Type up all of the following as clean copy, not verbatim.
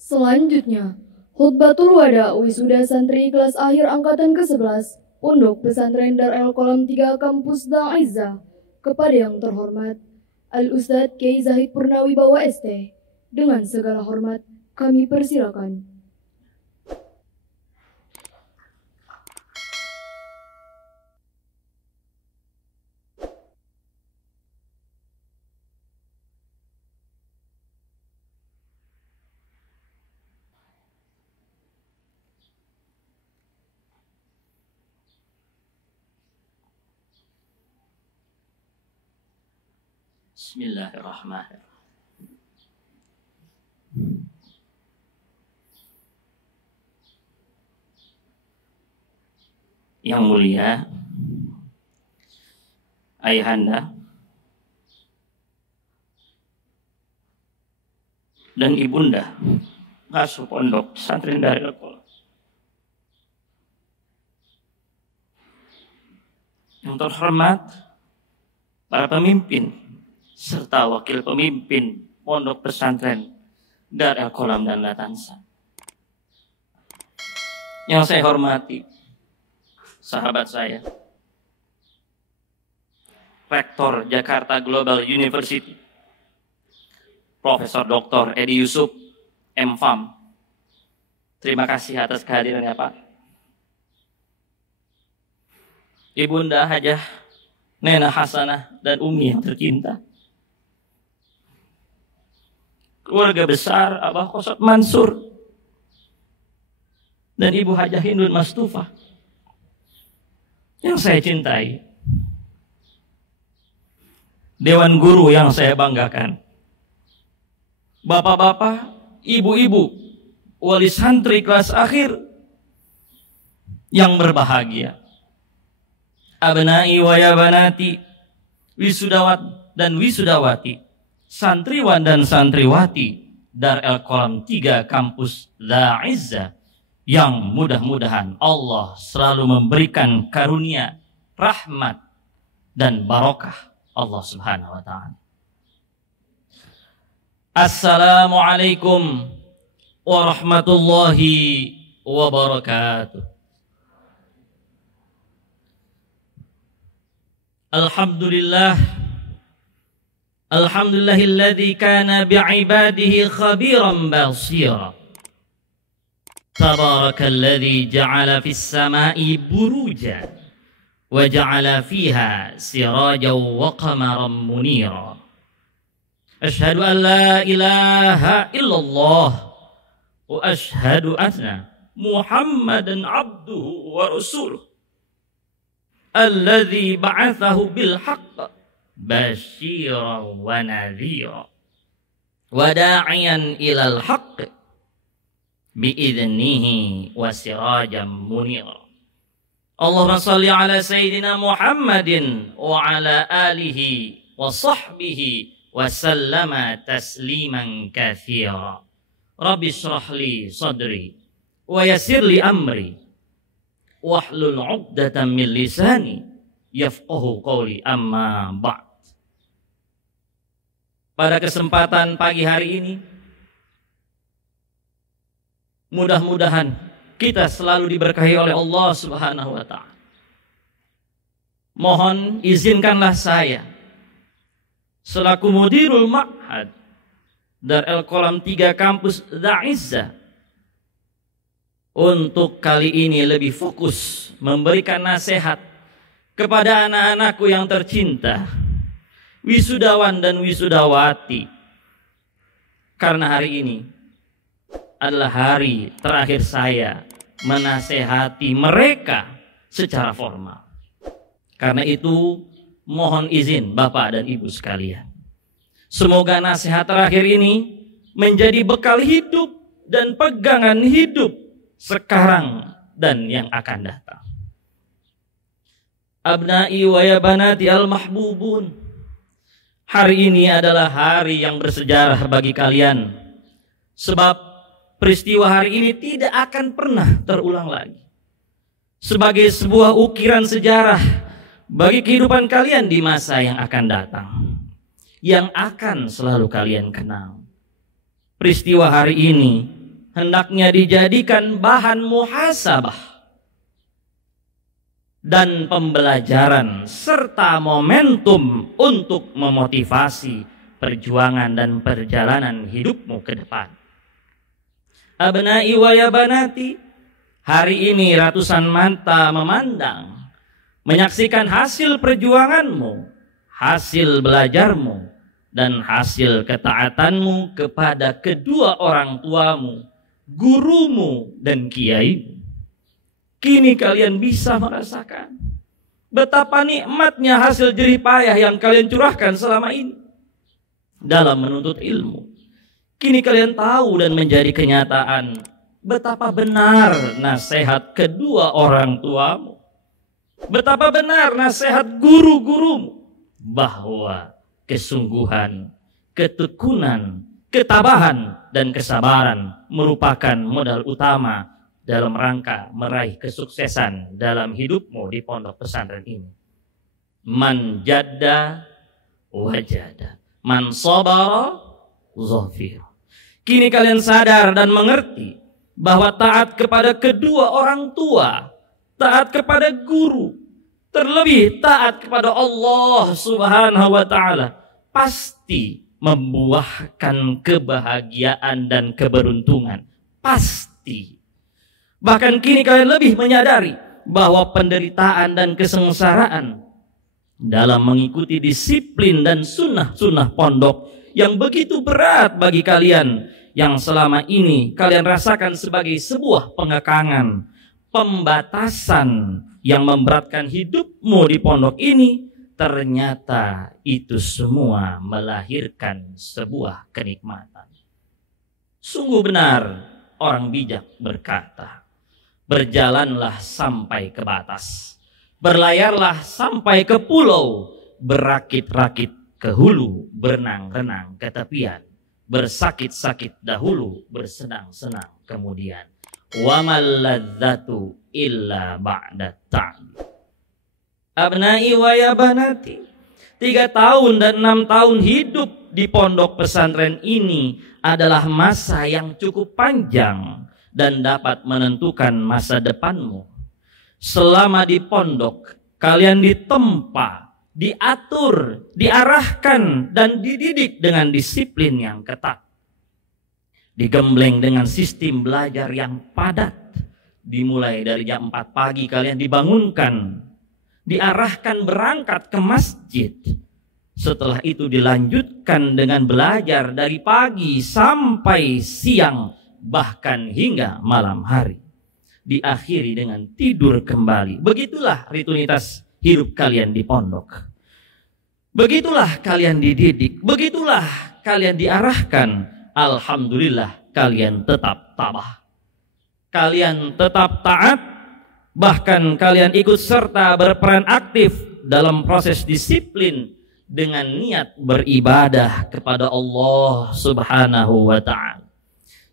Selanjutnya, khutbatul wada wisuda santri kelas akhir angkatan ke-11 Pondok Pesantren Darul Qalam 3 Kampus Da'izah kepada yang terhormat Al-Ustadz Kiai Zahid Purnawibawa ST. Dengan segala hormat, kami persilakan. Bismillahirrahmanirrahim. Yang mulia Ayahanda dan Ibunda Ngasuh Pondok Pesantren Darul Qalam, yang terhormat para pemimpin serta wakil pemimpin Pondok Pesantren Darul Qalam dan Latansa, yang saya hormati sahabat saya, Rektor Jakarta Global University, Profesor Dr. Edi Yusuf, M.Fam. Terima kasih atas kehadirannya, Pak. Ibunda Hajah Nena Hasanah dan Umi yang tercinta, keluarga besar Abah Qosot Mansur dan Ibu Hajah Hindun Mastufa yang saya cintai, Dewan Guru yang saya banggakan, bapak-bapak, ibu-ibu, wali santri kelas akhir yang berbahagia, abnai wa ya banati, wisudawat dan wisudawati, santriwan dan santriwati Darul Qalam 3 Kampus Da'izah, yang mudah-mudahan Allah selalu memberikan karunia, rahmat, dan barokah Allah Subhanahu wa Ta'ala. Assalamualaikum warahmatullahi wabarakatuh. Alhamdulillahilladzi kana bi'ibadihi khabiran basira. Tabarakalladzi ja'ala fis sama'i burujan wa ja'ala fiha sirajan wa qamaran munira. Asyhadu an la ilaha illallah wa asyhadu anna Muhammadan abduhu wa rasuluh alladzi ba'athahu bil haqq basyiran wa nadhira wa da'iyan ilal haqq bi'idnihi wa sirajan munira. Allahumma salli ala Sayyidina Muhammadin wa ala alihi wa sahbihi wa sallama tasliman katsira. Rabbi shrah li sadri wa yassir li amri wahlul 'uqdatam min lisani yafqahu qawli, amma ba'd. Pada kesempatan pagi hari ini, mudah-mudahan kita selalu diberkahi oleh Allah Subhanahu wa Ta'ala. Mohon izinkanlah saya selaku Mudirul Ma'had Darul Qalam 3 Kampus Da'izah untuk kali ini lebih fokus memberikan nasihat kepada anak-anakku yang tercinta, wisudawan dan wisudawati, karena hari ini adalah hari terakhir saya menasehati mereka secara formal. Karena itu mohon izin Bapak dan Ibu sekalian, semoga nasihat terakhir ini menjadi bekal hidup dan pegangan hidup sekarang dan yang akan datang. Abnai wa ya banati al-mahbubun, hari ini adalah hari yang bersejarah bagi kalian, sebab peristiwa hari ini tidak akan pernah terulang lagi. Sebagai sebuah ukiran sejarah bagi kehidupan kalian di masa yang akan datang, yang akan selalu kalian kenal. Peristiwa hari ini hendaknya dijadikan bahan muhasabah dan pembelajaran serta momentum untuk memotivasi perjuangan dan perjalanan hidupmu ke depan. Abnai wa ya banati, hari ini ratusan mata memandang, menyaksikan hasil perjuanganmu, hasil belajarmu, dan hasil ketaatanmu kepada kedua orang tuamu, gurumu, dan kiaimu. Kini kalian bisa merasakan betapa nikmatnya hasil jerih payah yang kalian curahkan selama ini dalam menuntut ilmu. Kini kalian tahu dan menjadi kenyataan betapa benar nasihat kedua orang tuamu, betapa benar nasihat guru-gurumu, bahwa kesungguhan, ketekunan, ketabahan, dan kesabaran merupakan modal utama dalam rangka meraih kesuksesan dalam hidupmu di pondok pesantren ini. Man jadda wajada, man sabara zafir. Kini kalian sadar dan mengerti bahwa taat kepada kedua orang tua, taat kepada guru, terlebih taat kepada Allah Subhanahu wa ta'ala, pasti membuahkan kebahagiaan dan keberuntungan. Pasti. Bahkan kini kalian lebih menyadari bahwa penderitaan dan kesengsaraan dalam mengikuti disiplin dan sunnah-sunnah pondok yang begitu berat bagi kalian, yang selama ini kalian rasakan sebagai sebuah pengekangan, pembatasan yang memberatkan hidupmu di pondok ini, ternyata itu semua melahirkan sebuah kenikmatan. Sungguh benar orang bijak berkata, berjalanlah sampai ke batas, berlayarlah sampai ke pulau, berakit-rakit ke hulu, berenang-renang ke tepian, bersakit-sakit dahulu, bersenang-senang kemudian. Wa mal ladzatu illa ba'da ta'lim. Abnai wa ya banati, 3 tahun dan 6 tahun hidup di pondok pesantren ini adalah masa yang cukup panjang dan dapat menentukan masa depanmu. Selama di pondok, kalian ditempa, diatur, diarahkan, dan dididik dengan disiplin yang ketat. Digembleng dengan sistem belajar yang padat. Dimulai dari jam 4 pagi kalian dibangunkan, diarahkan berangkat ke masjid. Setelah itu dilanjutkan dengan belajar dari pagi sampai siang, bahkan hingga malam hari. Diakhiri dengan tidur kembali. Begitulah rutinitas hidup kalian di pondok. Begitulah kalian dididik, begitulah kalian diarahkan. Alhamdulillah kalian tetap tabah, kalian tetap taat, bahkan kalian ikut serta berperan aktif dalam proses disiplin dengan niat beribadah kepada Allah Subhanahu wa ta'ala.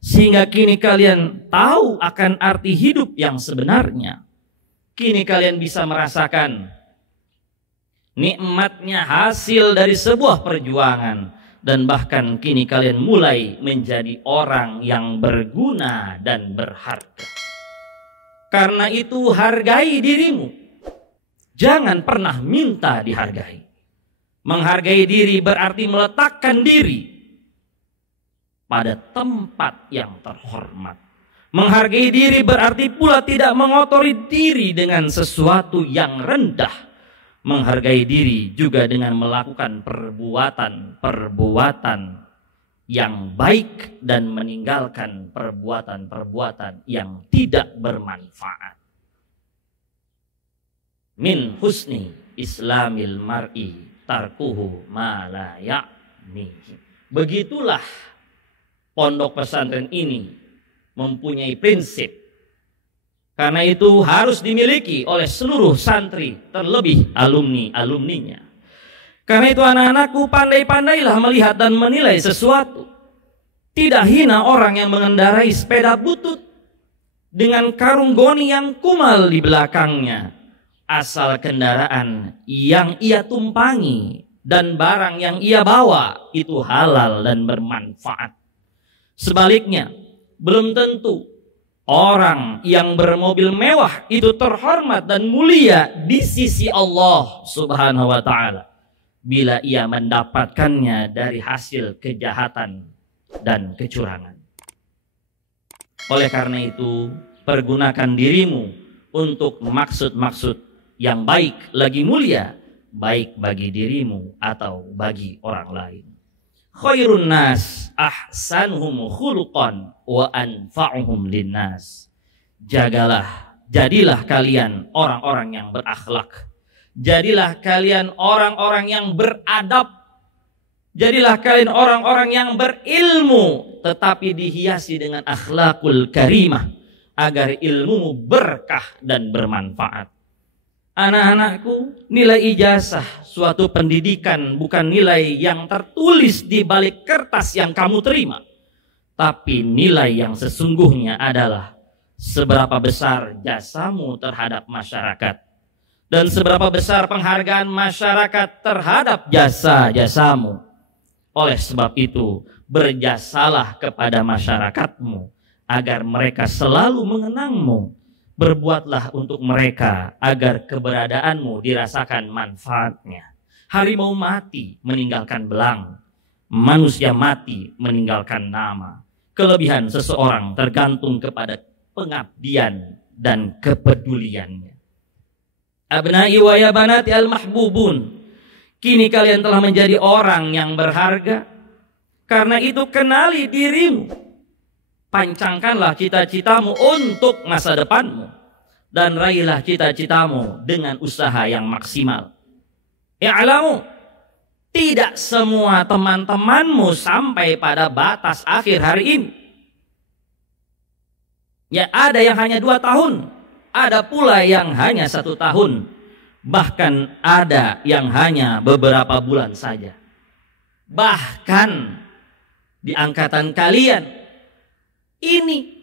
Sehingga kini kalian tahu akan arti hidup yang sebenarnya. Kini kalian bisa merasakan nikmatnya hasil dari sebuah perjuangan. Dan bahkan kini kalian mulai menjadi orang yang berguna dan berharga. Karena itu hargai dirimu. Jangan pernah minta dihargai. Menghargai diri berarti meletakkan diri pada tempat yang terhormat. Menghargai diri berarti pula tidak mengotori diri dengan sesuatu yang rendah. Menghargai diri juga dengan melakukan perbuatan-perbuatan yang baik dan meninggalkan perbuatan-perbuatan yang tidak bermanfaat. Min husni islamil mar'i tarkuhu ma la ya'nihi. Begitulah pondok pesantren ini mempunyai prinsip. Karena itu harus dimiliki oleh seluruh santri, terlebih alumni-alumninya. Karena itu anak-anakku, pandai-pandailah melihat dan menilai sesuatu. Tidak hina orang yang mengendarai sepeda butut dengan karung goni yang kumal di belakangnya. Asal kendaraan yang ia tumpangi dan barang yang ia bawa itu halal dan bermanfaat. Sebaliknya, belum tentu orang yang bermobil mewah itu terhormat dan mulia di sisi Allah Subhanahu wa ta'ala bila ia mendapatkannya dari hasil kejahatan dan kecurangan. Oleh karena itu, pergunakan dirimu untuk maksud-maksud yang baik lagi mulia, baik bagi dirimu atau bagi orang lain. Khairun nas ahsanuhum khuluqan wa anfa'uhum linnas. Jadilah kalian orang-orang yang berakhlak. Jadilah kalian orang-orang yang beradab. Jadilah kalian orang-orang yang berilmu, tetapi dihiasi dengan akhlakul karimah, agar ilmumu berkah dan bermanfaat. Anak-anakku, nilai ijazah suatu pendidikan bukan nilai yang tertulis di balik kertas yang kamu terima, tapi nilai yang sesungguhnya adalah seberapa besar jasamu terhadap masyarakat dan seberapa besar penghargaan masyarakat terhadap jasa-jasamu. Oleh sebab itu, berjasalah kepada masyarakatmu agar mereka selalu mengenangmu. Berbuatlah untuk mereka agar keberadaanmu dirasakan manfaatnya. Harimau mati meninggalkan belang, manusia mati meninggalkan nama. Kelebihan seseorang tergantung kepada pengabdian dan kepeduliannya. Abnai wa ya banati al-mahbubun, kini kalian telah menjadi orang yang berharga. Karena itu kenali dirimu. Pancangkanlah cita-citamu untuk masa depanmu. Dan raihlah cita-citamu dengan usaha yang maksimal. I'lamu, tidak semua teman-temanmu sampai pada batas akhir hari ini. Ya, ada yang hanya 2 tahun. Ada pula yang hanya 1 tahun. Bahkan ada yang hanya beberapa bulan saja. Bahkan di angkatan kalian ini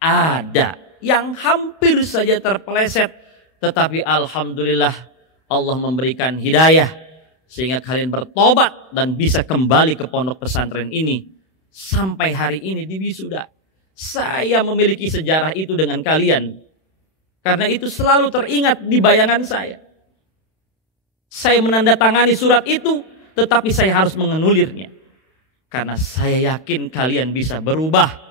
ada yang hampir saja terpeleset, tetapi alhamdulillah Allah memberikan hidayah sehingga kalian bertobat dan bisa kembali ke pondok pesantren ini. Sampai hari ini di wisuda, saya memiliki sejarah itu dengan kalian. Karena itu selalu teringat di bayangan saya. Saya menandatangani surat itu, tetapi saya harus mengenulirnya. Karena saya yakin kalian bisa berubah.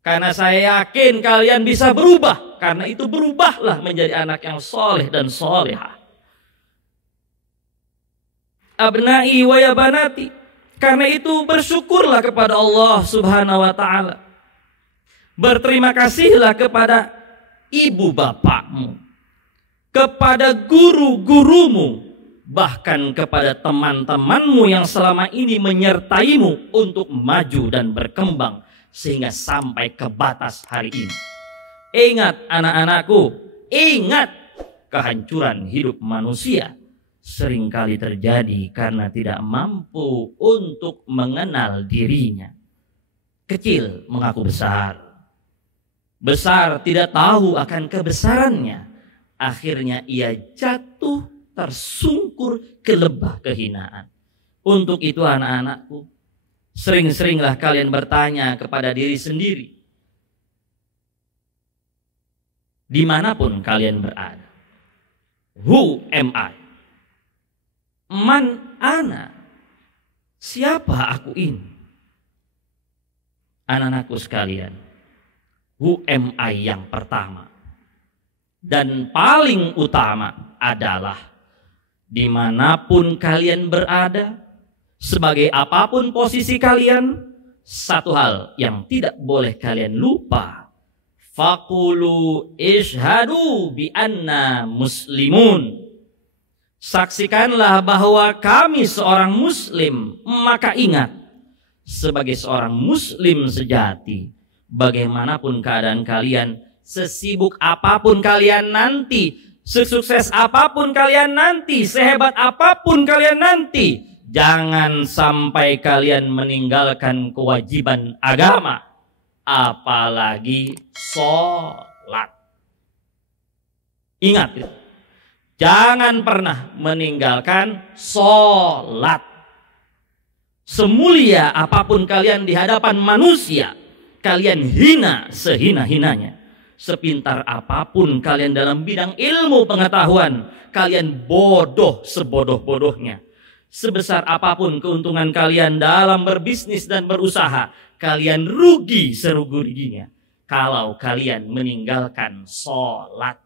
Karena saya yakin kalian bisa berubah. Karena itu berubahlah menjadi anak yang soleh dan solehah. Abnai wa ya banati, karena itu bersyukurlah kepada Allah Subhanahu wa ta'ala. Berterima kasihlah kepada ibu bapakmu, kepada guru-gurumu, bahkan kepada teman-temanmu yang selama ini menyertaimu untuk maju dan berkembang sehingga sampai ke batas hari ini. Ingat anak-anakku, ingat kehancuran hidup manusia seringkali terjadi karena tidak mampu untuk mengenal dirinya. Kecil mengaku besar, besar tidak tahu akan kebesarannya. Akhirnya ia jatuh tersungkur ke lebah kehinaan. Untuk itu anak-anakku, sering-seringlah kalian bertanya kepada diri sendiri, dimanapun kalian berada, who am I? Man ana? Siapa aku ini? Anak-anakku sekalian, who am I yang pertama dan paling utama adalah dimanapun kalian berada, sebagai apapun posisi kalian, satu hal yang tidak boleh kalian lupa. Faqulu ishhadu bi anna muslimun. Saksikanlah bahwa kami seorang muslim. Maka ingat, sebagai seorang muslim sejati, bagaimanapun keadaan kalian, sesibuk apapun kalian nanti, sesukses apapun kalian nanti, sehebat apapun kalian nanti, jangan sampai kalian meninggalkan kewajiban agama, apalagi sholat. Ingat itu. Jangan pernah meninggalkan sholat. Semulia apapun kalian di hadapan manusia, kalian hina sehina-hinanya. Sepintar apapun kalian dalam bidang ilmu pengetahuan, kalian bodoh sebodoh-bodohnya. Sebesar apapun keuntungan kalian dalam berbisnis dan berusaha, kalian rugi serugi-ruginya kalau kalian meninggalkan sholat.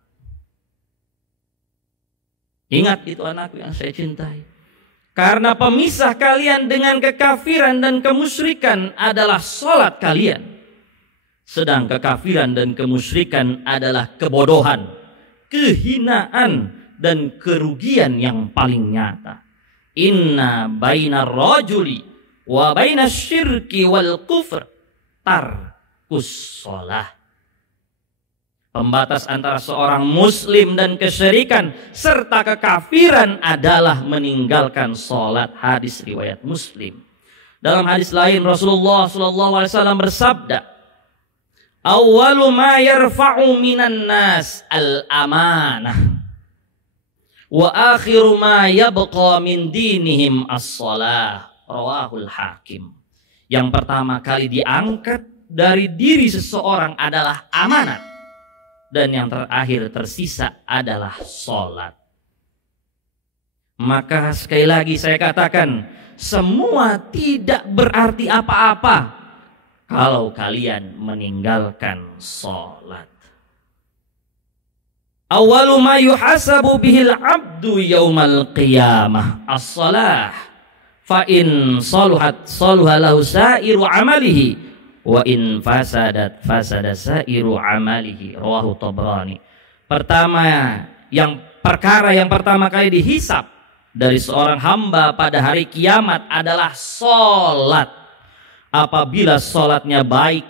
Ingat itu anakku yang saya cintai. Karena pemisah kalian dengan kekafiran dan kemusyrikan adalah sholat kalian. Sedang kekafiran dan kemusyrikan adalah kebodohan, kehinaan, dan kerugian yang paling nyata. Inna bainar rajuli wa bainas syirki wal kufr tarkus sholah. Pembatas antara seorang muslim dan kesyirikan serta kekafiran adalah meninggalkan sholat. Hadis riwayat Muslim. Dalam hadis lain Rasulullah SAW bersabda, awwalu ma yarfa'u minan nas al-amanah wa akhiru ma yabqa min dinihim as-salah. Rawahul Hakim. Yang pertama kali diangkat dari diri seseorang adalah amanat, dan yang terakhir tersisa adalah sholat. Maka sekali lagi saya katakan, semua tidak berarti apa-apa kalau kalian meninggalkan sholat. Awwalu ma yuhasabu bihil abdu yaumal qiyamah as-salah. Fa in saluhat saluha lahu sa'iru amalihi wa in fasadat fasada sa'iru amalihi. Rawahu Tabrani. Perkara yang pertama kali dihisab dari seorang hamba pada hari kiamat adalah sholat. Apabila sholatnya baik,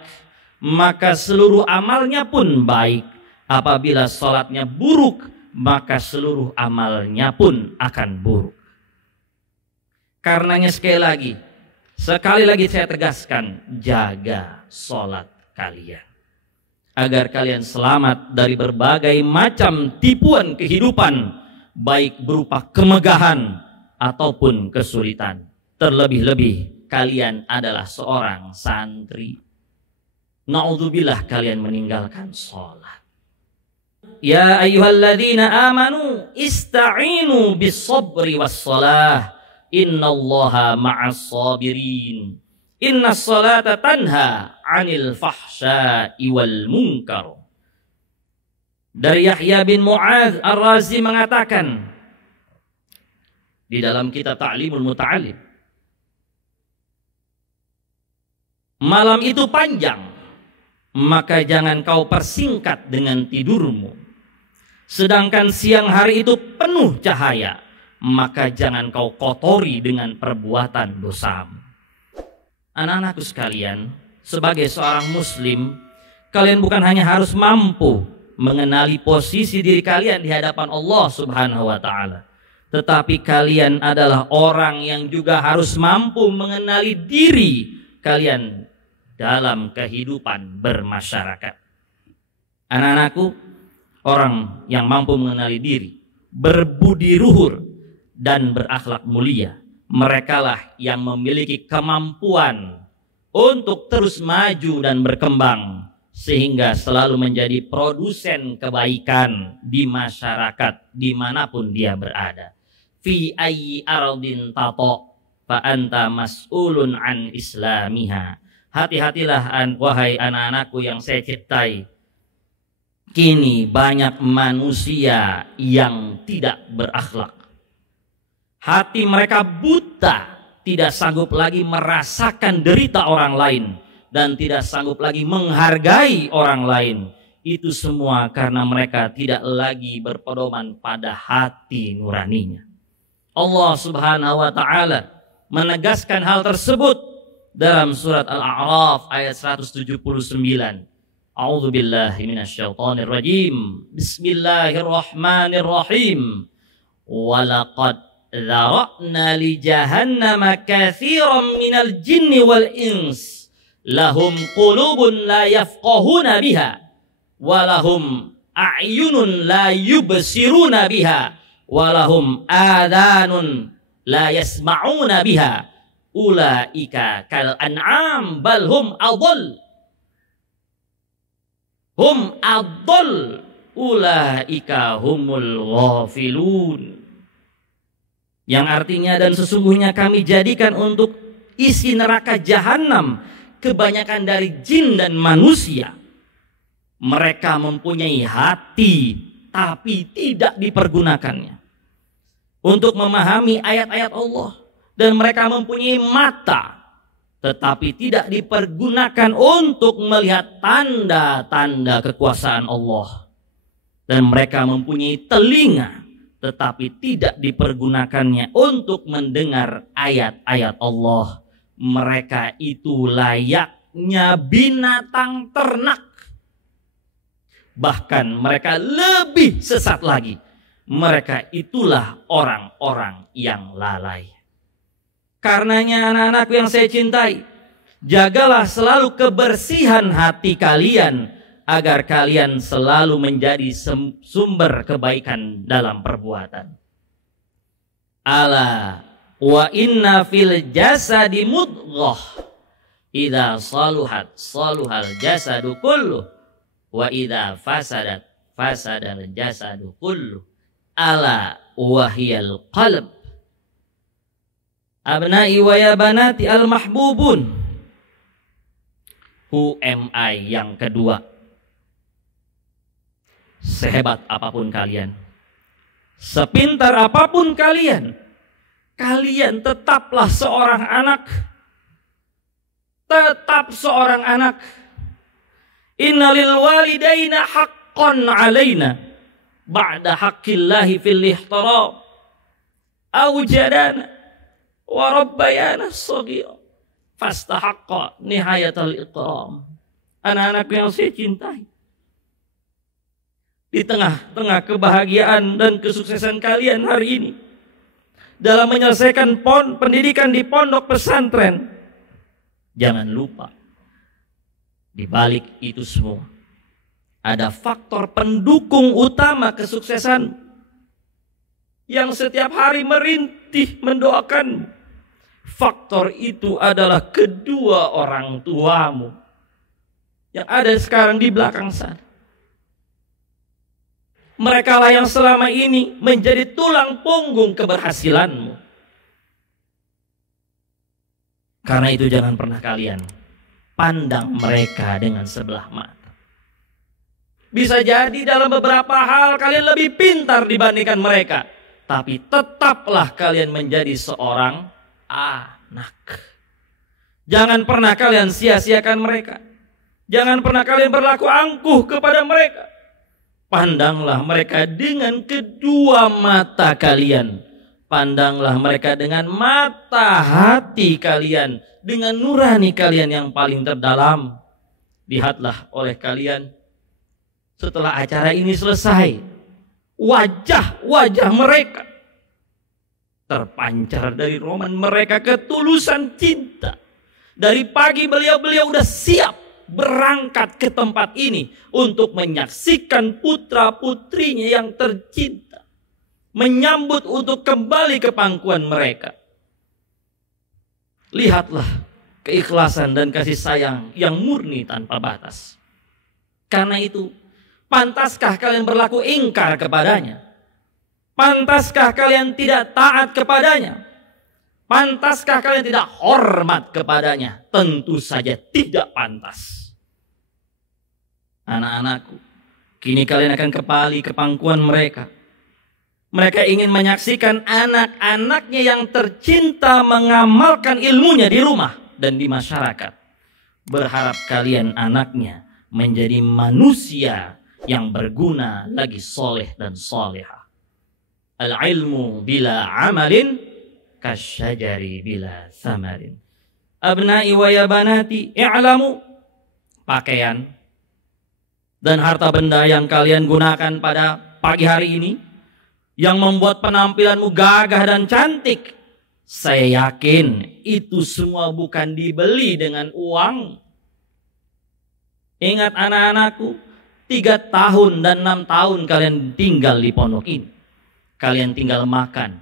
maka seluruh amalnya pun baik. Apabila sholatnya buruk, maka seluruh amalnya pun akan buruk. Karenanya sekali lagi saya tegaskan, jaga sholat kalian, agar kalian selamat dari berbagai macam tipuan kehidupan, baik berupa kemegahan ataupun kesulitan. Terlebih-lebih kalian adalah seorang santri. Na'udzubillah kalian meninggalkan sholat. Ya ayyuhalladzina amanu ista'inu bis sabri was salah. Innallaha ma'as sabirin. Innas salata tanha 'anil fahsya'i wal munkar. Dari Yahya bin Mu'adz Ar-Razi mengatakan di dalam kitab Ta'limul Muta'allim, malam itu panjang, maka jangan kau persingkat dengan tidurmu. Sedangkan siang hari itu penuh cahaya, maka jangan kau kotori dengan perbuatan dosamu. Anak-anakku sekalian, sebagai seorang muslim, kalian bukan hanya harus mampu mengenali posisi diri kalian di hadapan Allah Subhanahu wa ta'ala, tetapi kalian adalah orang yang juga harus mampu mengenali diri kalian dalam kehidupan bermasyarakat. Anak-anakku, orang yang mampu mengenali diri, berbudi luhur, dan berakhlak mulia, merekalah yang memiliki kemampuan untuk terus maju dan berkembang, sehingga selalu menjadi produsen kebaikan di masyarakat dimanapun dia berada. Fi ayyi ardin tato fa anta mas'ulun an islamiha. Hati-hatilah wahai anak-anakku yang saya cintai. Kini banyak manusia yang tidak berakhlak. Hati mereka buta, tidak sanggup lagi merasakan derita orang lain, dan tidak sanggup lagi menghargai orang lain. Itu semua karena mereka tidak lagi berpedoman pada hati nuraninya. Allah Subhanahu wa ta'ala menegaskan hal tersebut dalam surat Al-A'raf ayat 179. A'udzu billahi minasyaitonir rajim. Bismillahirrahmanirrahim. Walaqad dzara'na li jahannama katsiran minal jinni wal ins lahum qulubun la yafqahuna biha wa lahum a'yunun la yubsiruna biha wa lahum adhanun la yasma'una biha ulaika kal an'am bal hum adall hum adall ulaika humul ghafilun. Yang artinya, dan sesungguhnya kami jadikan untuk isi neraka jahanam kebanyakan dari jin dan manusia. Mereka mempunyai hati tapi tidak dipergunakannya untuk memahami ayat-ayat Allah, dan mereka mempunyai mata tetapi tidak dipergunakan untuk melihat tanda-tanda kekuasaan Allah, dan mereka mempunyai telinga tetapi tidak dipergunakannya untuk mendengar ayat-ayat Allah. Mereka itu layaknya binatang ternak. Bahkan mereka lebih sesat lagi. Mereka itulah orang-orang yang lalai. Karenanya anak-anakku yang saya cintai, jagalah selalu kebersihan hati kalian, agar kalian selalu menjadi sumber kebaikan dalam perbuatan. Ala wa inna fil jasadi mudghah idza saluhat saluhal jasadu kullu wa idza fasadat fasadal jasadu kullu. Ala wahiyal qalb. Abnai wa ya banati al mahbubun. Who am I yang kedua? Sehebat apapun kalian, sepintar apapun kalian, kalian tetaplah seorang anak. Tetap seorang anak. Innalil walidaina haqqan alaina ba'da haqqillahi fil ihtiram awjadana wa rabbayana shaghira fastahaqqa nihayatal ikram. Anak-anakku yang saya cintai, di tengah-tengah kebahagiaan dan kesuksesan kalian hari ini dalam menyelesaikan pendidikan di pondok pesantren, jangan lupa di balik itu semua ada faktor pendukung utama kesuksesan yang setiap hari merintih mendoakanmu. Faktor itu adalah kedua orang tuamu yang ada sekarang di belakang sana. Mereka lah yang selama ini menjadi tulang punggung keberhasilanmu. Karena itu jangan pernah kalian pandang mereka dengan sebelah mata. Bisa jadi dalam beberapa hal kalian lebih pintar dibandingkan mereka, tapi tetaplah kalian menjadi seorang anak. Jangan pernah kalian sia-siakan mereka. Jangan pernah kalian berlaku angkuh kepada mereka. Pandanglah mereka dengan kedua mata kalian. Pandanglah mereka dengan mata hati kalian, dengan nurani kalian yang paling terdalam. Lihatlah oleh kalian, setelah acara ini selesai, wajah-wajah mereka terpancar dari roman mereka ketulusan cinta. Dari pagi beliau udah siap berangkat ke tempat ini untuk menyaksikan putra-putrinya yang tercinta, menyambut untuk kembali ke pangkuan mereka. Lihatlah keikhlasan dan kasih sayang yang murni tanpa batas. Karena itu, pantaskah kalian berlaku ingkar kepadanya? Pantaskah kalian tidak taat kepadanya? Pantaskah kalian tidak hormat kepadanya? Tentu saja tidak pantas. Anak-anakku, kini kalian akan kembali ke pangkuan mereka. Mereka ingin menyaksikan anak-anaknya yang tercinta mengamalkan ilmunya di rumah dan di masyarakat. Berharap kalian anaknya menjadi manusia yang berguna lagi soleh dan solehah. Al-ilmu bila amalin kasyajari bila samarin. Abnai wa ya banati i'lamu. Pakaian dan harta benda yang kalian gunakan pada pagi hari ini, yang membuat penampilanmu gagah dan cantik, saya yakin itu semua bukan dibeli dengan uang. Ingat anak-anakku, 3 tahun dan 6 tahun kalian tinggal di pondok ini. Kalian tinggal makan,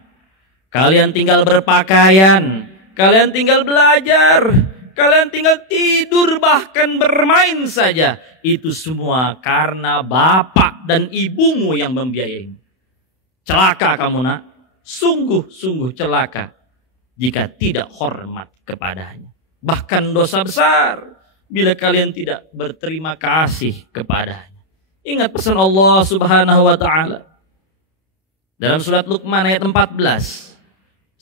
kalian tinggal berpakaian, kalian tinggal belajar, kalian tinggal tidur bahkan bermain saja. Itu semua karena bapak dan ibumu yang membiayai. Celaka kamu nak, sungguh-sungguh celaka jika tidak hormat kepadanya. Bahkan dosa besar bila kalian tidak berterima kasih kepadanya. Ingat pesan Allah Subhanahu wa taala dalam surat Luqman ayat 14.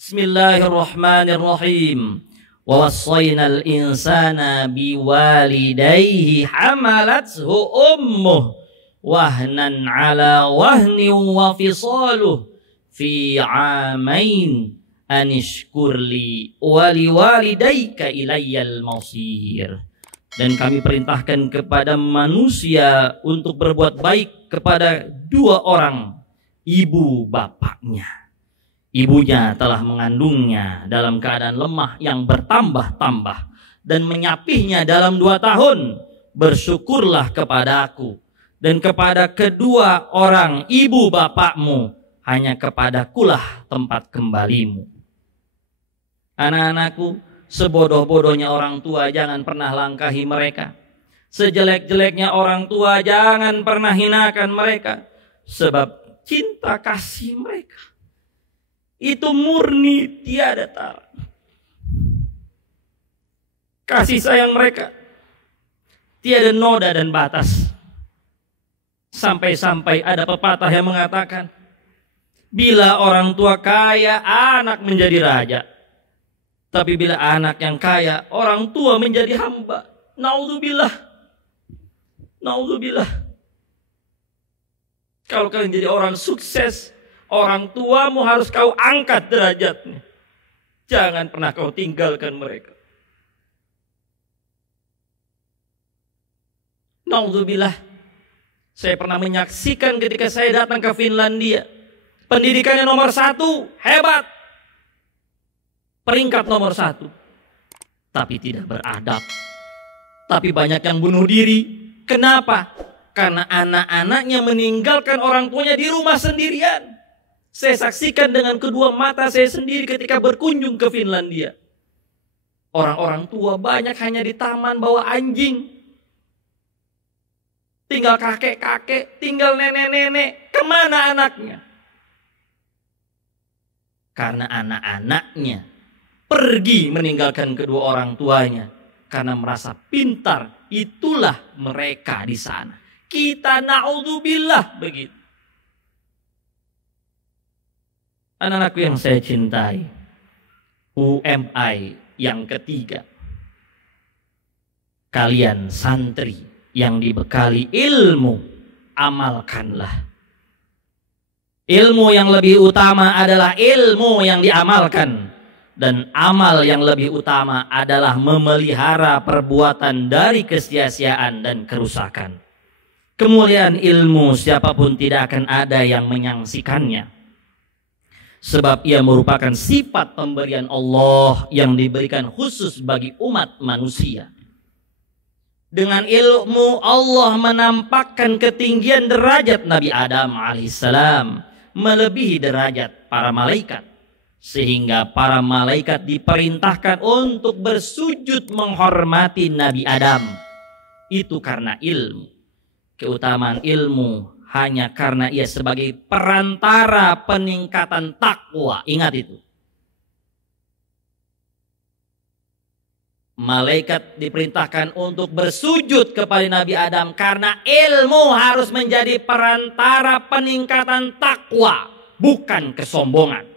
Bismillahirrahmanirrahim. Wa wassaynal insana biwalidayhi hamalathu ummuh wahnan ala wahnin wa fisaluh fi 'amain anishkurli waliwalidayka ilayyal masir. Dan kami perintahkan kepada manusia untuk berbuat baik kepada dua orang, ibu bapaknya. Ibunya telah mengandungnya dalam keadaan lemah yang bertambah-tambah dan menyapihnya dalam 2 tahun. Bersyukurlah kepada aku dan kepada kedua orang ibu bapakmu, hanya kepadakulah tempat kembalimu. Anak-anakku, sebodoh-bodohnya orang tua jangan pernah langkahi mereka. Sejelek-jeleknya orang tua jangan pernah hinakan mereka. Sebab cinta kasih mereka itu murni tiada tara. Kasih sayang mereka tiada noda dan batas. Sampai-sampai ada pepatah yang mengatakan, bila orang tua kaya, anak menjadi raja. Tapi bila anak yang kaya, orang tua menjadi hamba. Naudzubillah. Naudzubillah. Kalau kalian jadi orang sukses, orang tuamu harus kau angkat derajatnya. Jangan pernah kau tinggalkan mereka. Naudzubillah. Saya pernah menyaksikan ketika saya datang ke Finlandia. Pendidikannya nomor 1, hebat. Peringkat nomor 1. Tapi tidak beradab. Tapi banyak yang bunuh diri. Kenapa? Karena anak-anaknya meninggalkan orang tuanya di rumah sendirian. Saya saksikan dengan kedua mata saya sendiri ketika berkunjung ke Finlandia. Orang-orang tua banyak hanya di taman bawa anjing. Tinggal kakek-kakek, tinggal nenek-nenek. Kemana anaknya? Karena anak-anaknya pergi meninggalkan kedua orang tuanya. Karena merasa pintar, itulah mereka di sana. Kita naudzubillah begitu. Anak-anakku yang saya cintai, UMI yang ketiga. Kalian santri yang dibekali ilmu, amalkanlah. Ilmu yang lebih utama adalah ilmu yang diamalkan. Dan amal yang lebih utama adalah memelihara perbuatan dari kesia-siaan dan kerusakan. Kemuliaan ilmu siapapun tidak akan ada yang menyangsikannya. Sebab ia merupakan sifat pemberian Allah yang diberikan khusus bagi umat manusia. Dengan ilmu Allah menampakkan ketinggian derajat Nabi Adam alaihissalam melebihi derajat para malaikat. Sehingga para malaikat diperintahkan untuk bersujud menghormati Nabi Adam. Itu karena ilmu. Keutamaan ilmu hanya karena ia sebagai perantara peningkatan takwa. Ingat itu. Malaikat diperintahkan untuk bersujud kepada Nabi Adam karena ilmu harus menjadi perantara peningkatan takwa, bukan kesombongan.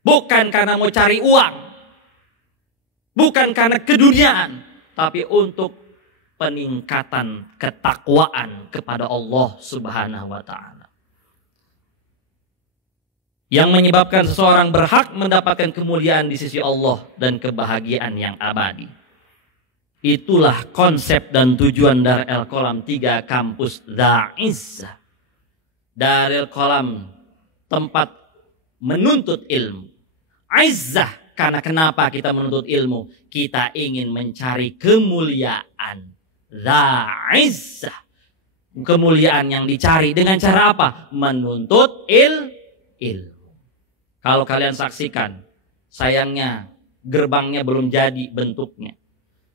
Bukan karena mau cari uang, bukan karena keduniaan, tapi untuk peningkatan ketakwaan kepada Allah Subhanahu wa taala. Yang menyebabkan seseorang berhak mendapatkan kemuliaan di sisi Allah dan kebahagiaan yang abadi. Itulah konsep dan tujuan dari Al-Qalam 3 kampus Da'izzah. Darul Qalam, tempat menuntut ilmu. Izzah, karena kenapa kita menuntut ilmu? Kita ingin mencari kemuliaan. Izzah. Kemuliaan yang dicari dengan cara apa? Menuntut ilmu. Kalau kalian saksikan, sayangnya gerbangnya belum jadi bentuknya.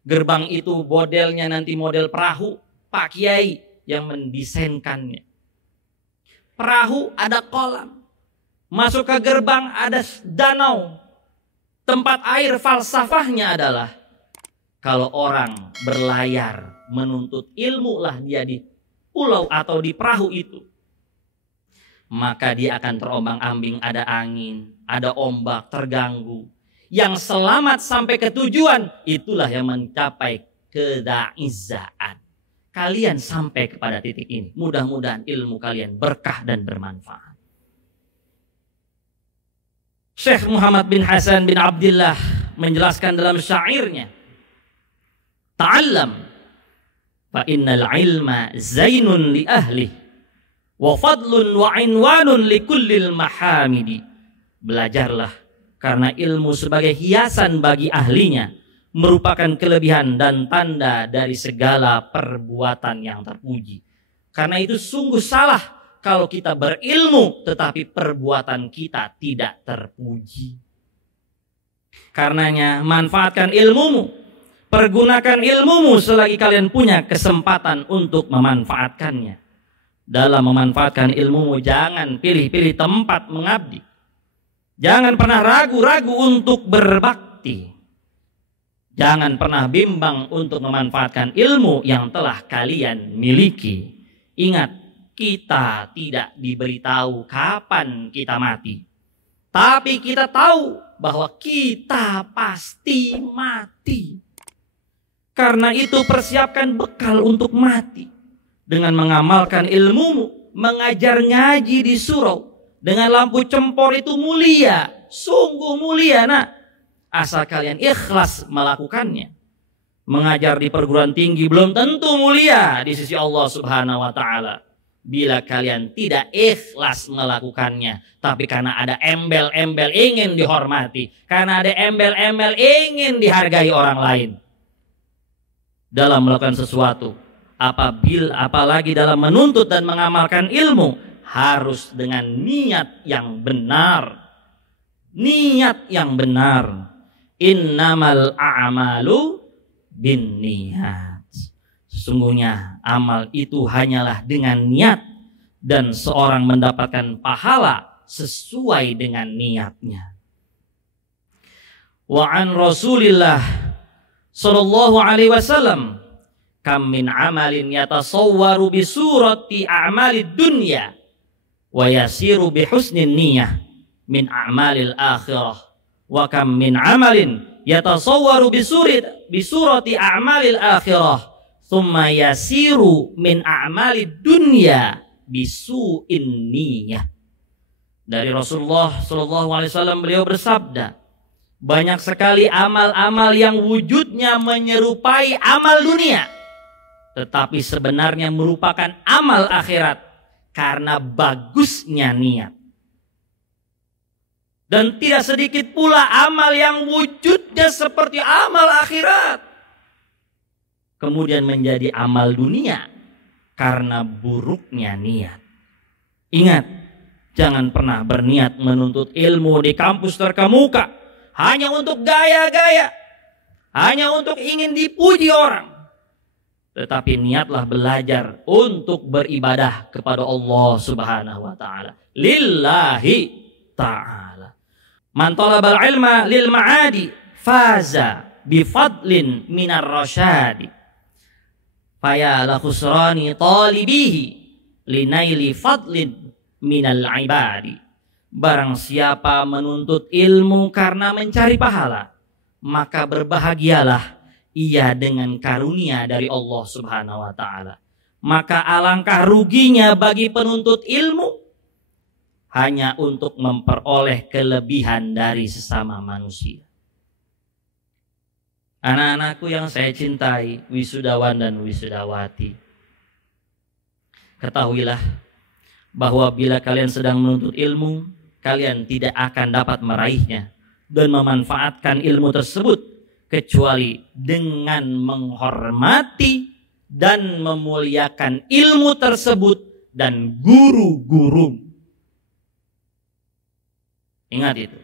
Gerbang itu modelnya nanti model perahu, Pak Kiai yang mendesainkannya. Perahu ada kolam, masuk ke gerbang ada danau. Tempat air falsafahnya adalah kalau orang berlayar menuntut ilmu lah dia di pulau atau di perahu itu, maka dia akan terombang-ambing, ada angin, ada ombak, terganggu. Yang selamat sampai ke tujuan, itulah yang mencapai kedaizzaan. Kalian sampai kepada titik ini. Mudah-mudahan ilmu kalian berkah dan bermanfaat. Syekh Muhammad bin Hasan bin Abdullah menjelaskan dalam syairnya, ta'allam fa innal ilma zainun li ahli wa fadlun wa inwanun li kullil mahamidi. Belajarlah, karena ilmu sebagai hiasan bagi ahlinya merupakan kelebihan dan tanda dari segala perbuatan yang terpuji. Karena itu sungguh salah kalau kita berilmu tetapi perbuatan kita tidak terpuji. Karenanya manfaatkan ilmumu, pergunakan ilmumu selagi kalian punya kesempatan untuk memanfaatkannya. Dalam memanfaatkan ilmumu jangan pilih-pilih tempat mengabdi. Jangan pernah ragu-ragu untuk berbakti. Jangan pernah bimbang untuk memanfaatkan ilmu yang telah kalian miliki. Ingat, kita tidak diberitahu kapan kita mati. Tapi kita tahu bahwa kita pasti mati. Karena itu persiapkan bekal untuk mati. Dengan mengamalkan ilmumu, mengajar ngaji di surau. Dengan lampu cempor itu mulia, sungguh mulia nak. Asal kalian ikhlas melakukannya. Mengajar di perguruan tinggi belum tentu mulia di sisi Allah Subhanahu wa Ta'ala. Bila kalian tidak ikhlas melakukannya, tapi karena ada embel-embel ingin dihormati, karena ada embel-embel ingin dihargai orang lain dalam melakukan sesuatu, apalagi dalam menuntut dan mengamalkan ilmu, harus dengan niat yang benar. Niat yang benar. Innamal a'malu binniyat. Sesungguhnya amal itu hanyalah dengan niat, dan seorang mendapatkan pahala sesuai dengan niatnya. Wa an Rasulillah sallallahu alaihi wasallam, kam min amalin yatasawwaru bi surati a'malid dunya wa yasiru bi husnin niyyah min a'malil akhirah, wa kam min amalin yatasawwaru bi surati a'malil akhirah thumma yasiru min a'malid dunya bi su'in niyyah. Dari Rasulullah sallallahu alaihi wasallam, beliau bersabda, banyak sekali amal-amal yang wujudnya menyerupai amal dunia, tetapi sebenarnya merupakan amal akhirat karena bagusnya niat. Dan tidak sedikit pula amal yang wujudnya seperti amal akhirat, kemudian menjadi amal dunia karena buruknya niat. Ingat, jangan pernah berniat menuntut ilmu di kampus terkemuka hanya untuk gaya-gaya, hanya untuk ingin dipuji orang. Tetapi niatlah belajar untuk beribadah kepada Allah Subhanahu wa Ta'ala. Lillahi Ta'ala. Man talabal ilma lil ma'adi faza bifadlin minar rasyadi. Faya la khusrani talibihi linaili fadlin minal ibadi. Barang siapa menuntut ilmu karena mencari pahala, maka berbahagialah ia dengan karunia dari Allah Subhanahu wa Ta'ala. Maka alangkah ruginya bagi penuntut ilmu hanya untuk memperoleh kelebihan dari sesama manusia. Anak-anakku yang saya cintai, wisudawan dan wisudawati, ketahuilah bahwa bila kalian sedang menuntut ilmu, kalian tidak akan dapat meraihnya dan memanfaatkan ilmu tersebut kecuali dengan menghormati dan memuliakan ilmu tersebut dan guru-guru. Ingat itu.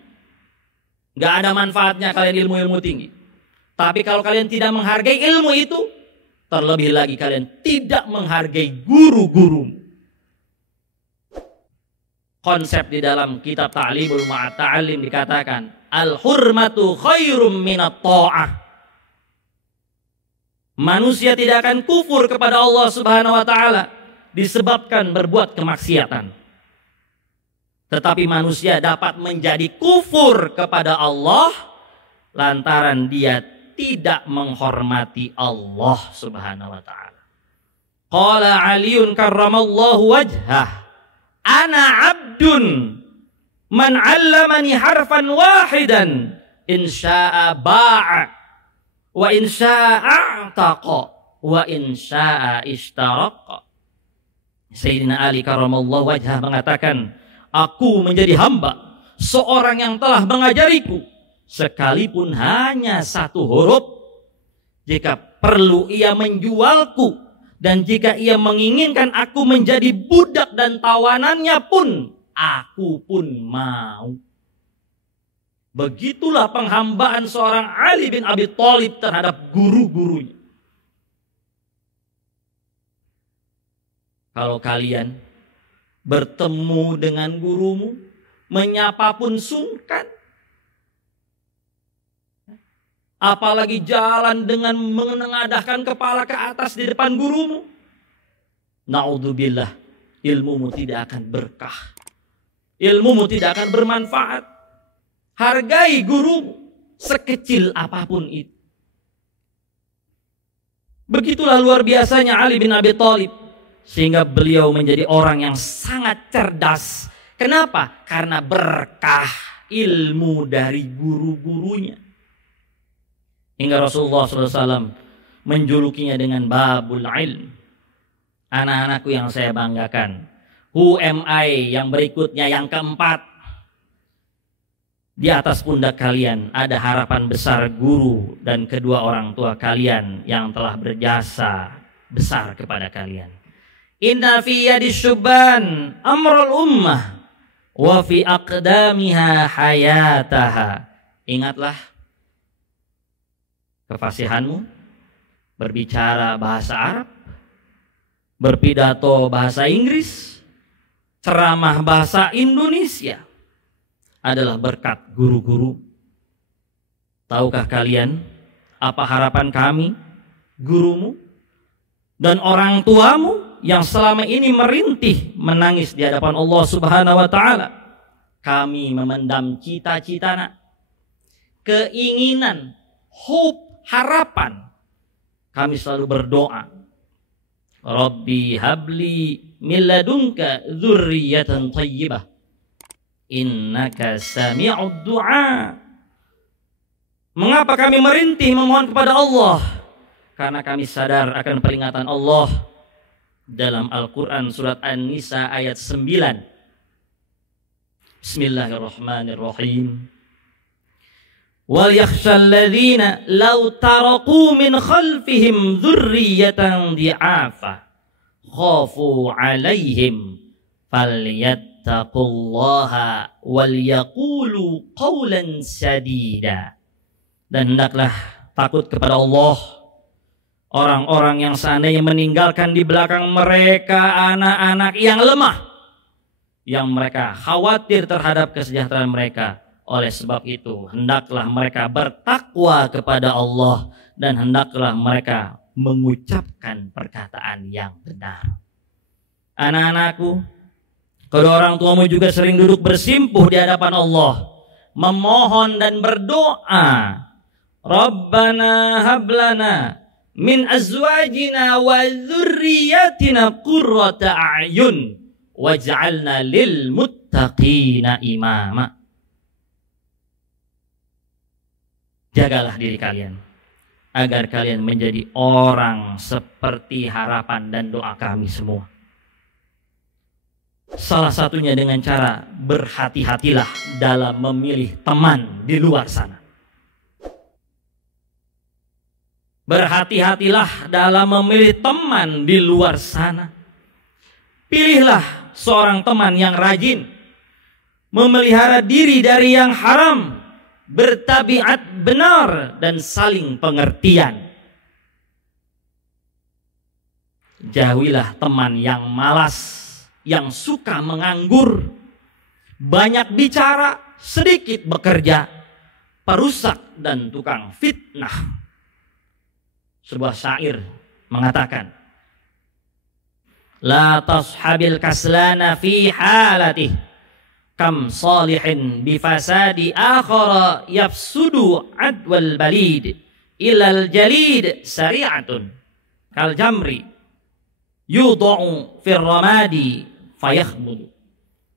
Gak ada manfaatnya kalian ilmu-ilmu tinggi, Tapi kalau kalian tidak menghargai ilmu itu, terlebih lagi kalian tidak menghargai guru-guru. Konsep di dalam kitab Ta'limul Ma'ata'alim dikatakan, al-hurmatu khairum minat ta'ah. Manusia tidak akan kufur kepada Allah Subhanahu wa ta'ala disebabkan berbuat kemaksiatan. Tetapi manusia dapat menjadi kufur kepada Allah lantaran dia tidak menghormati Allah Subhanahu wa ta'ala. Qala Aliun karramallahu wajhah, ana abdun man 'allamani harfan wahidan in syaa'a ba'a wa in syaa'a a'taqa wa in syaa'a ishtaraqa. Sayyidina Ali karramallahu wajhah mengatakan, aku menjadi hamba seorang yang telah mengajariku sekalipun hanya satu huruf. Jika perlu ia menjualku, dan jika ia menginginkan aku menjadi budak dan tawanannya pun, aku pun mau. Begitulah penghambaan seorang Ali bin Abi Thalib terhadap guru-gurunya. Kalau kalian bertemu dengan gurumu, menyapa pun sungkan, apalagi jalan dengan menengadahkan kepala ke atas di depan gurumu, naudzubillah, ilmumu tidak akan berkah, ilmumu tidak akan bermanfaat. Hargai gurumu sekecil apapun itu. Begitulah luar biasanya Ali bin Abi Thalib, sehingga beliau menjadi orang yang sangat cerdas. Kenapa? Karena berkah ilmu dari guru-gurunya. Hingga Rasulullah SAW menjulukinya dengan babul ilm. Anak-anakku yang saya banggakan, who am I yang berikutnya, yang keempat. Di atas pundak kalian ada harapan besar guru dan kedua orang tua kalian yang telah berjasa besar kepada kalian. Inna fi yadi syuban amrul ummah wa fi aqdamiha hayataha. Ingatlah kefasihanmu berbicara bahasa Arab, berpidato bahasa Inggris, ceramah bahasa Indonesia adalah berkat guru-guru. Tahukah kalian apa harapan kami, gurumu dan orang tuamu yang selama ini merintih menangis di hadapan Allah Subhanahu wa ta'ala? Kami memendam cita-cita, keinginan, hope, harapan. Kami selalu berdoa, Rabbi habli min ladunka dzurriyyatan thayyibah innaka sami'ud du'a. Mengapa kami merintih memohon kepada Allah? Karena kami sadar akan peringatan Allah dalam Al-Quran surat An-Nisa ayat 9. Bismillahirrahmanirrahim. Wal yakhshal ladzina law taraku min khalfihim dzurriyyatan di'afa khafu 'alaihim falyattaqullaha wal yaqulu qawlan sadida. Dan hendaklah takut kepada Allah orang-orang yang seandainya meninggalkan di belakang mereka anak-anak yang lemah, yang mereka khawatir terhadap kesejahteraan mereka. Oleh sebab itu, hendaklah mereka bertakwa kepada Allah dan hendaklah mereka mengucapkan perkataan yang benar. Anak-anakku, kedua orang tuamu juga sering duduk bersimpuh di hadapan Allah, memohon dan berdoa, Rabbana hablana min azwajina wa dzurriyyatina qurrata a'yun waj'alna lil muttaqina imama. Jagalah diri kalian agar kalian menjadi orang seperti harapan dan doa kami semua. Salah satunya dengan cara berhati-hatilah dalam memilih teman di luar sana. Berhati-hatilah dalam memilih teman di luar sana. Pilihlah seorang teman yang rajin, memelihara diri dari yang haram, bertabiat benar, dan saling pengertian. Jauhilah teman yang malas, yang suka menganggur, banyak bicara, sedikit bekerja, perusak dan tukang fitnah. Sebuah syair mengatakan, la tashabil kaslana fi halatih, kam salihin bifasadi akhara yafsudu adwal balid, ilal jalid sari'atun kal jamri yudha'u fir ramadi fayakhmudu.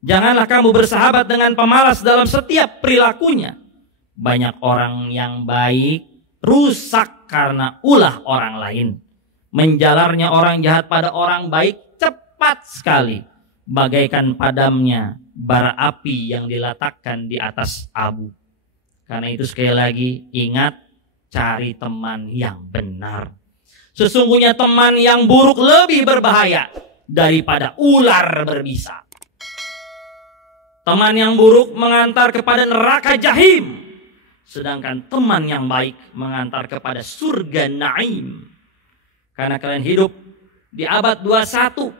Janganlah kamu bersahabat dengan pemalas dalam setiap perilakunya. Banyak orang yang baik rusak karena ulah orang lain. Menjalarnya orang jahat pada orang baik cepat sekali, bagaikan padamnya bara api yang diletakkan di atas abu. Karena itu sekali lagi ingat, cari teman yang benar. Sesungguhnya teman yang buruk lebih berbahaya daripada ular berbisa. Teman yang buruk mengantar kepada neraka jahim, sedangkan teman yang baik mengantar kepada surga naim. Karena kalian hidup di abad 21,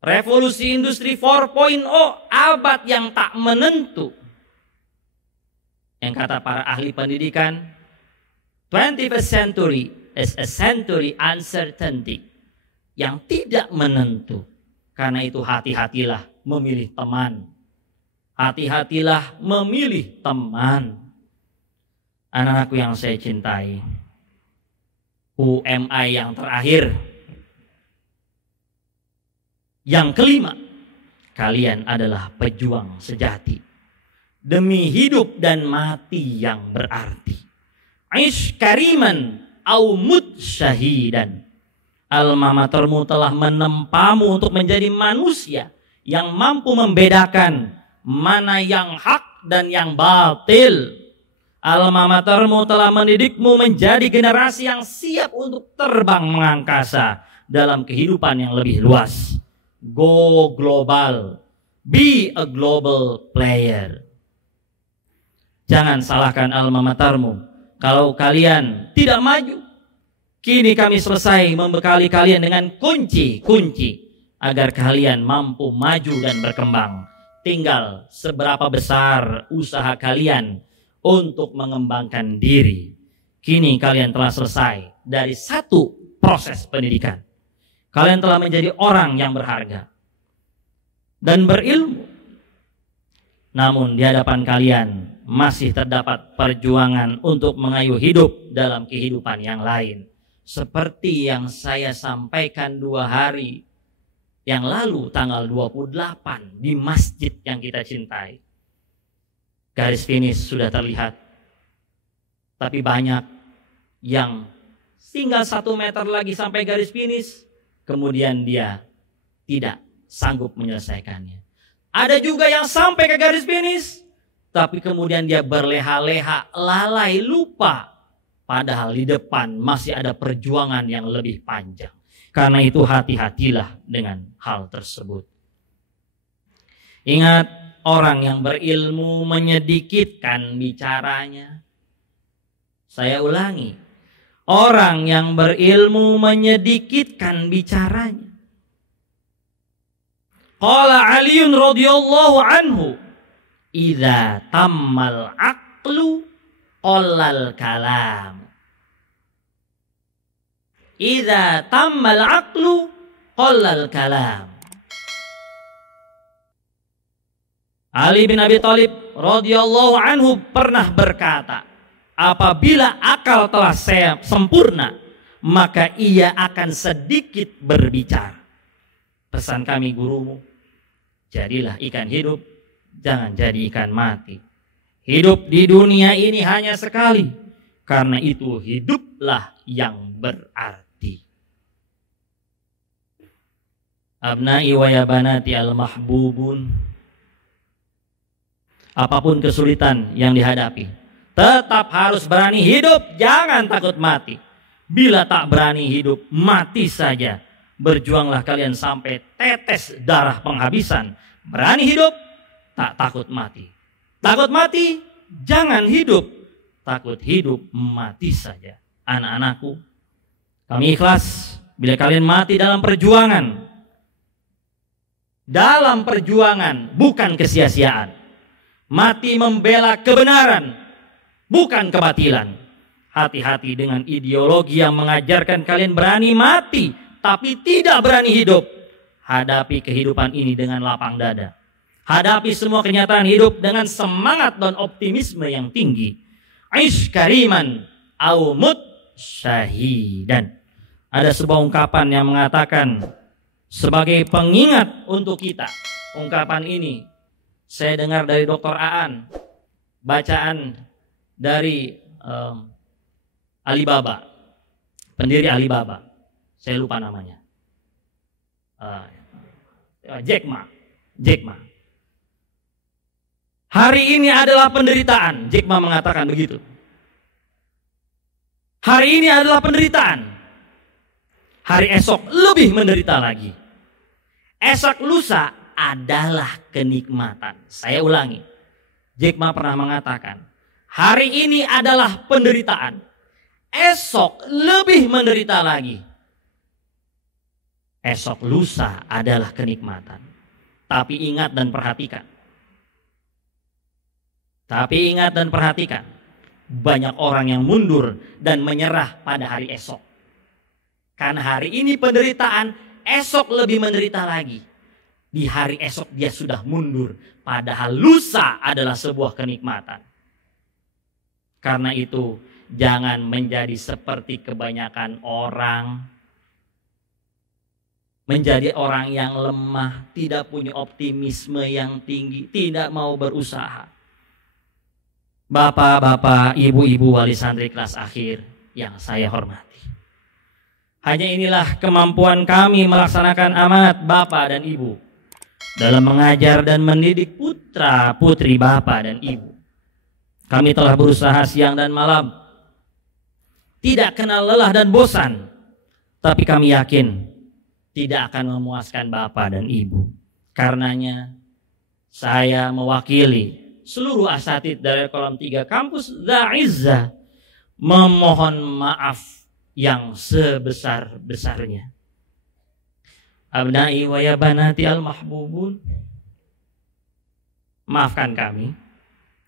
revolusi industri 4.0, abad yang tak menentu. Yang kata para ahli pendidikan, 21st century is a century uncertainty, yang tidak menentu. Karena itu hati-hatilah memilih teman. Hati-hatilah memilih teman. Anak-anakku yang saya cintai, UMI yang terakhir, yang kelima, kalian adalah pejuang sejati demi hidup dan mati yang berarti. Aish kariman au mut syahidan. Alma matermu telah menempamu untuk menjadi manusia yang mampu membedakan mana yang hak dan yang batil. Alma matermu telah mendidikmu menjadi generasi yang siap untuk terbang mengangkasa dalam kehidupan yang lebih luas. Go global, be a global player. Jangan salahkan alma matermu kalau kalian tidak maju. Kini kami selesai membekali kalian dengan kunci-kunci agar kalian mampu maju dan berkembang. Tinggal seberapa besar usaha kalian untuk mengembangkan diri. Kini kalian telah selesai dari satu proses pendidikan. Kalian telah menjadi orang yang berharga dan berilmu. Namun di hadapan kalian masih terdapat perjuangan untuk mengayuh hidup dalam kehidupan yang lain. Seperti yang saya sampaikan 2 hari yang lalu, tanggal 28 di masjid yang kita cintai. Garis finish sudah terlihat, tapi banyak yang tinggal 1 meter lagi sampai garis finish, kemudian dia tidak sanggup menyelesaikannya. Ada juga yang sampai ke garis finish, tapi kemudian dia berleha-leha, lalai, lupa. Padahal di depan masih ada perjuangan yang lebih panjang. Karena itu hati-hatilah dengan hal tersebut. Ingat, orang yang berilmu menyedikitkan bicaranya. Saya ulangi, orang yang berilmu menyedikitkan bicaranya. Qala Aliun radhiyallahu anhu, idza tammal aqlu qallal kalam. Idza tammal aqlu qallal kalam. Ali bin Abi Thalib radhiyallahu anhu pernah berkata, apabila akal telah sempurna, maka ia akan sedikit berbicara. Pesan kami gurumu, jadilah ikan hidup, jangan jadi ikan mati. Hidup di dunia ini hanya sekali, karena itu hiduplah yang berarti. Abnai wa ya banati al-mahbubun, apapun kesulitan yang dihadapi, tetap harus berani hidup, jangan takut mati. Bila tak berani hidup, mati saja. Berjuanglah kalian sampai tetes darah penghabisan. Berani hidup, tak takut mati. Takut mati, jangan hidup, takut hidup mati saja. Anak-anakku, kami ikhlas bila kalian mati dalam perjuangan. Dalam perjuangan, bukan kesia-siaan. Mati membela kebenaran, bukan kebatilan. Hati-hati dengan ideologi yang mengajarkan kalian berani mati, tapi tidak berani hidup. Hadapi kehidupan ini dengan lapang dada. Hadapi semua kenyataan hidup dengan semangat dan optimisme yang tinggi. Aish kariman au mut syahidan. Ada sebuah ungkapan yang mengatakan, sebagai pengingat untuk kita, ungkapan ini saya dengar dari Dr. Aan, bacaan dari Alibaba, pendiri Alibaba, saya lupa namanya, Jack Ma. Hari ini adalah penderitaan, Jack Ma mengatakan begitu. Hari ini adalah penderitaan, hari esok lebih menderita lagi. Esok lusa adalah kenikmatan. Saya ulangi, Jack Ma pernah mengatakan, hari ini adalah penderitaan, esok lebih menderita lagi. Esok lusa adalah kenikmatan. Tapi ingat dan perhatikan. Banyak orang yang mundur dan menyerah pada hari esok. Karena hari ini penderitaan, esok lebih menderita lagi. Di hari esok dia sudah mundur, padahal lusa adalah sebuah kenikmatan. Karena itu, jangan menjadi seperti kebanyakan orang. Menjadi orang yang lemah, tidak punya optimisme yang tinggi, tidak mau berusaha. Bapak-bapak, ibu-ibu wali santri kelas akhir yang saya hormati. Hanya inilah kemampuan kami melaksanakan amanat Bapak dan Ibu dalam mengajar dan mendidik putra putri Bapak dan Ibu. Kami telah berusaha siang dan malam, tidak kenal lelah dan bosan, tapi kami yakin tidak akan memuaskan Bapak dan Ibu. Karenanya saya mewakili seluruh asatid dari Kolom 3 Kampus Da'izah memohon maaf yang sebesar-besarnya. Abnai wa ya banati al-mahbubun, maafkan kami,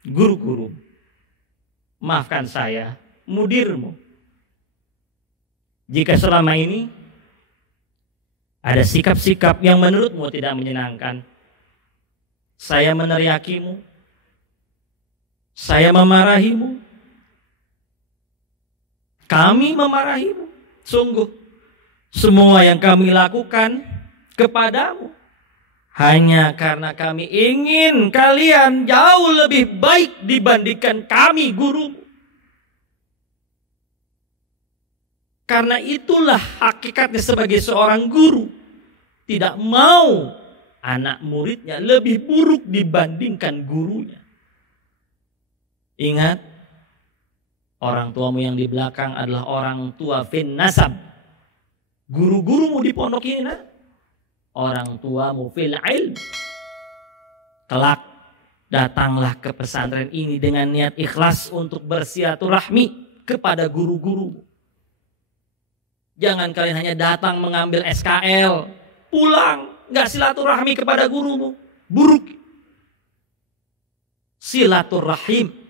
guru-guru, maafkan saya, mudirmu. Jika selama ini ada sikap-sikap yang menurutmu tidak menyenangkan, saya meneriakimu, saya memarahimu, kami memarahimu. Sungguh, semua yang kami lakukan kepadamu hanya karena kami ingin kalian jauh lebih baik dibandingkan kami gurumu. Karena itulah hakikatnya sebagai seorang guru, tidak mau anak muridnya lebih buruk dibandingkan gurunya. Ingat, orang tuamu yang di belakang adalah orang tua fin nasab. Guru-gurumu di pondok ini, orang tuamu fil ilm. Kelak datanglah ke pesantren ini dengan niat ikhlas untuk bersilaturahmi kepada guru-gurumu. Jangan kalian hanya datang mengambil SKL, pulang nggak silaturahmi kepada gurumu. Buruk. Silaturahim.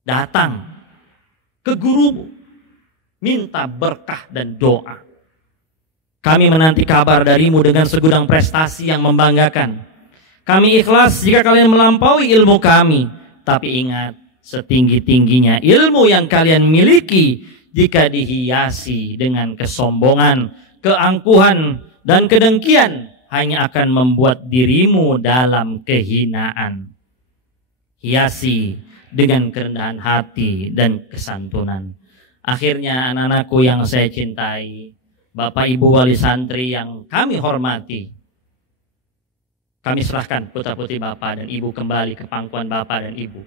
Datang ke gurumu, minta berkah dan doa. Kami menanti kabar darimu dengan segudang prestasi yang membanggakan. Kami ikhlas jika kalian melampaui ilmu kami. Tapi ingat, setinggi-tingginya ilmu yang kalian miliki, jika dihiasi dengan kesombongan, keangkuhan, dan kedengkian, hanya akan membuat dirimu dalam kehinaan. Hiasi dengan kerendahan hati dan kesantunan. Akhirnya anak-anakku yang saya cintai, Bapak Ibu wali santri yang kami hormati, kami serahkan putra-putri Bapak dan Ibu kembali ke pangkuan Bapak dan Ibu.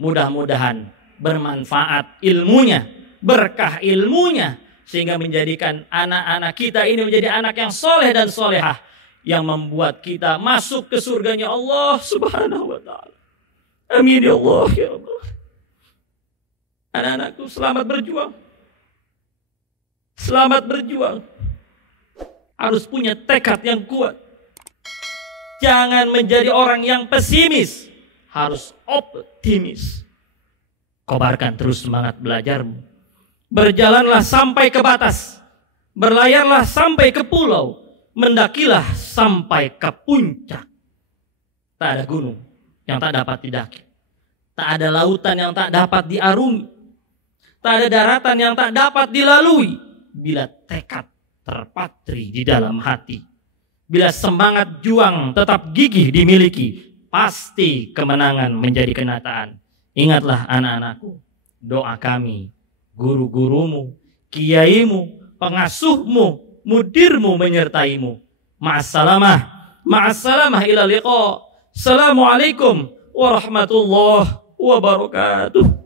Mudah-mudahan bermanfaat ilmunya, berkah ilmunya, sehingga menjadikan anak-anak kita ini menjadi anak yang soleh dan solehah, yang membuat kita masuk ke surganya Allah Subhanahu wa ta'ala. Amin ya Allah ya Allah. Anak-anakku, selamat berjuang. Selamat berjuang. Harus punya tekad yang kuat. Jangan menjadi orang yang pesimis. Harus optimis. Kobarkan terus semangat belajarmu. Berjalanlah sampai ke batas. Berlayarlah sampai ke pulau. Mendakilah sampai ke puncak. Tak ada gunung yang tak dapat didaki. Tak ada lautan yang tak dapat diarungi. Tak ada daratan yang tak dapat dilalui. Bila tekad terpatri di dalam hati. Bila semangat juang tetap gigih dimiliki, pasti kemenangan menjadi kenyataan. Ingatlah anak-anakku, doa kami, guru-gurumu, kiaimu, pengasuhmu, mudirmu menyertaimu. Ma'assalamah, ma'assalamah ila liqa. Assalamualaikum warahmatullahi wabarakatuh.